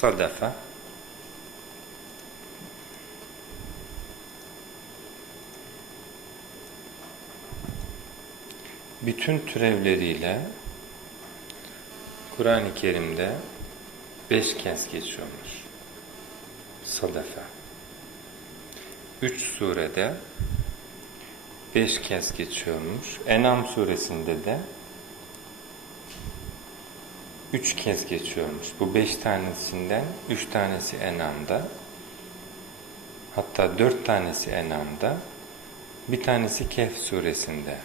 Sadafa bütün türevleriyle Kur'an-ı Kerim'de beş kez geçiyormuş. Sadafa. Üç surede beş kez geçiyormuş. Enam suresinde de üç kez geçiyormuş. Bu beş tanesinden üç tanesi Enam'da. Hatta dört tanesi Enam'da. Bir tanesi Kehf suresinde.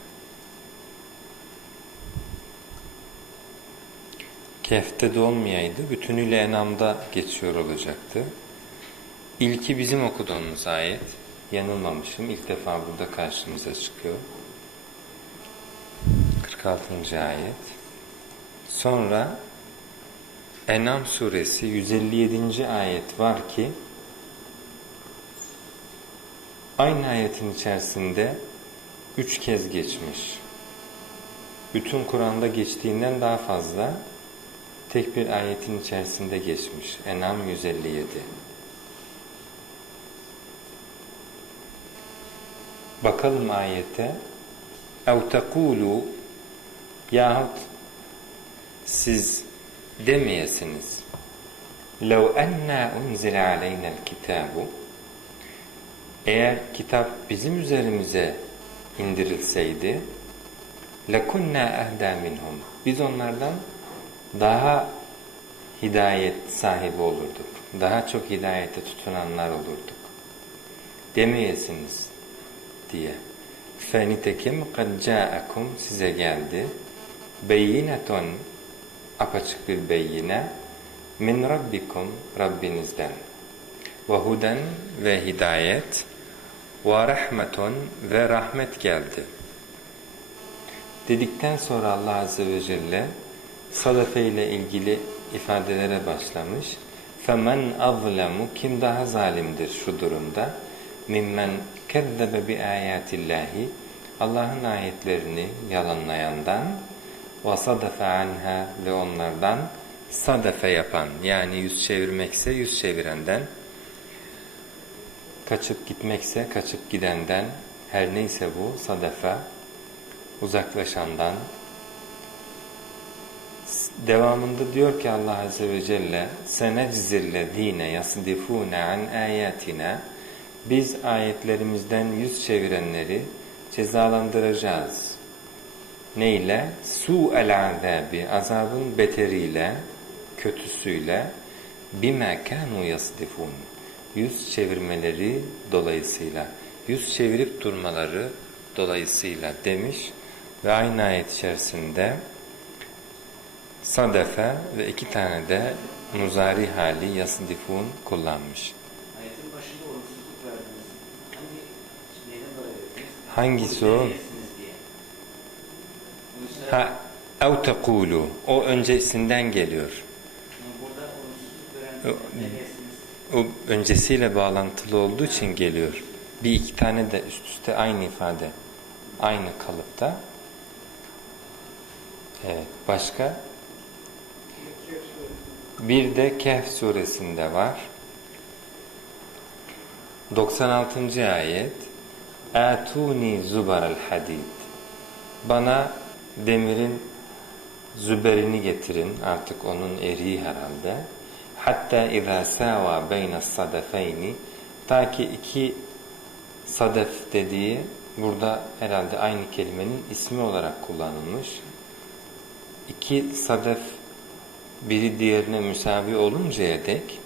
Kehf'te de olmayaydı, bütünüyle Enam'da geçiyor olacaktı. İlki bizim okuduğumuz ayet. Yanılmamışım, ilk defa burada karşımıza çıkıyor. 46. ayet. Sonra Enam suresi 157. ayet var ki aynı ayetin içerisinde üç kez geçmiş. Bütün Kur'an'da geçtiğinden daha fazla tek bir ayetin içerisinde geçmiş. Enam 157. Bakalım ayete. اَوْ تَقُولُوا Yahut siz demeyesiniz. لَوْ اَنَّا اُنْزِلَ عَلَيْنَا الْكِتَابُ Eğer kitap bizim üzerimize indirilseydi لَكُنَّا اَهْدَى مِنْهُمْ Biz onlardan daha hidayet sahibi olurduk. Daha çok hidayete tutunanlar olurduk. Demeyesiniz diye. فَنِتَكِمْ قَدْ جَاءَكُمْ Size geldi. Beyineton apaçık bir beyine min rabbikum Rabbinizden ve huden ve hidayet ve rahmeton ve rahmet geldi. Dedikten sonra Allah Azze ve Celle sadafe ile ilgili ifadelere başlamış. فَمَنْ أَظْلَمُ Kim daha zalimdir şu durumda? مِمَّنْ كَذَّبَ بِآيَاتِ اللّٰهِ Allah'ın ayetlerini yalanlayandan وَصَدَفَ عَنْهَا ve onlardan sadafe yapan yani yüz çevirmekse yüz çevirenden kaçıp gitmekse kaçıp gidenden her neyse bu sadafe uzaklaşandan devamında diyor ki Allah Azze ve Celle seneczillezine yasdifune an ayatina biz ayetlerimizden yüz çevirenleri cezalandıracağız. Neyle? Su el azabi azabın beteriyle, kötüsüyle bime kanu yasdifun yüz çevirmeleri dolayısıyla yüz çevirip durmaları dolayısıyla demiş ve aynı ayet içerisinde sadefe ve iki tane de muzari hali yasdifun kullanmış. Ayetin başında olumsuzluk verdiniz. Hangi? Hangisi o? Ha, ev tekulu. O öncesinden geliyor. O-. O öncesiyle bağlantılı olduğu için geliyor. Bir iki tane de üst üste aynı ifade. Aynı kalıpta. Evet. Başka? Bir de Kehf suresinde var. 96. ayet. Atuni zubaral hadid. Bana demirin züberini getirin. Artık onun eriği herhalde. Hatta izâ sâvâ beyne sadefeyni. Ta ki iki sadef dediği burada herhalde aynı kelimenin ismi olarak kullanılmış. İki sadef biri diğerine müsavi oluncaya dek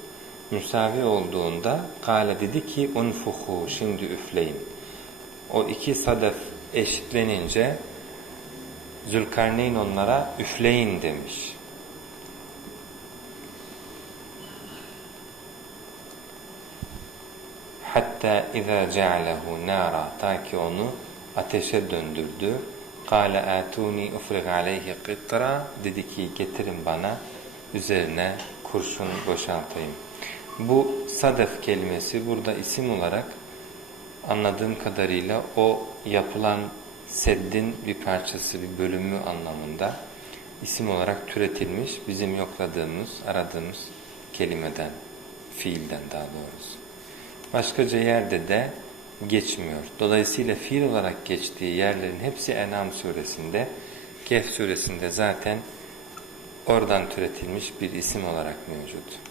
müsavi olduğunda kâle dedi ki unfuhu şimdi üfleyin. O iki sadef eşitlenince Zülkarneyn onlara üfleyin demiş. Hatta izâ cealehu nâra ta ki onu ateşe döndürdü. Kâle âtûni ufrig aleyhi qitra dedi ki getirin bana üzerine kurşun boşaltayım. Bu sadef kelimesi burada isim olarak anladığım kadarıyla o yapılan seddin bir parçası, bir bölümü anlamında isim olarak türetilmiş, bizim yokladığımız, aradığımız kelimeden, fiilden daha doğrusu. Başkaca yerde de geçmiyor. Dolayısıyla fiil olarak geçtiği yerlerin hepsi En'am suresinde, Kehf suresinde zaten oradan türetilmiş bir isim olarak mevcut.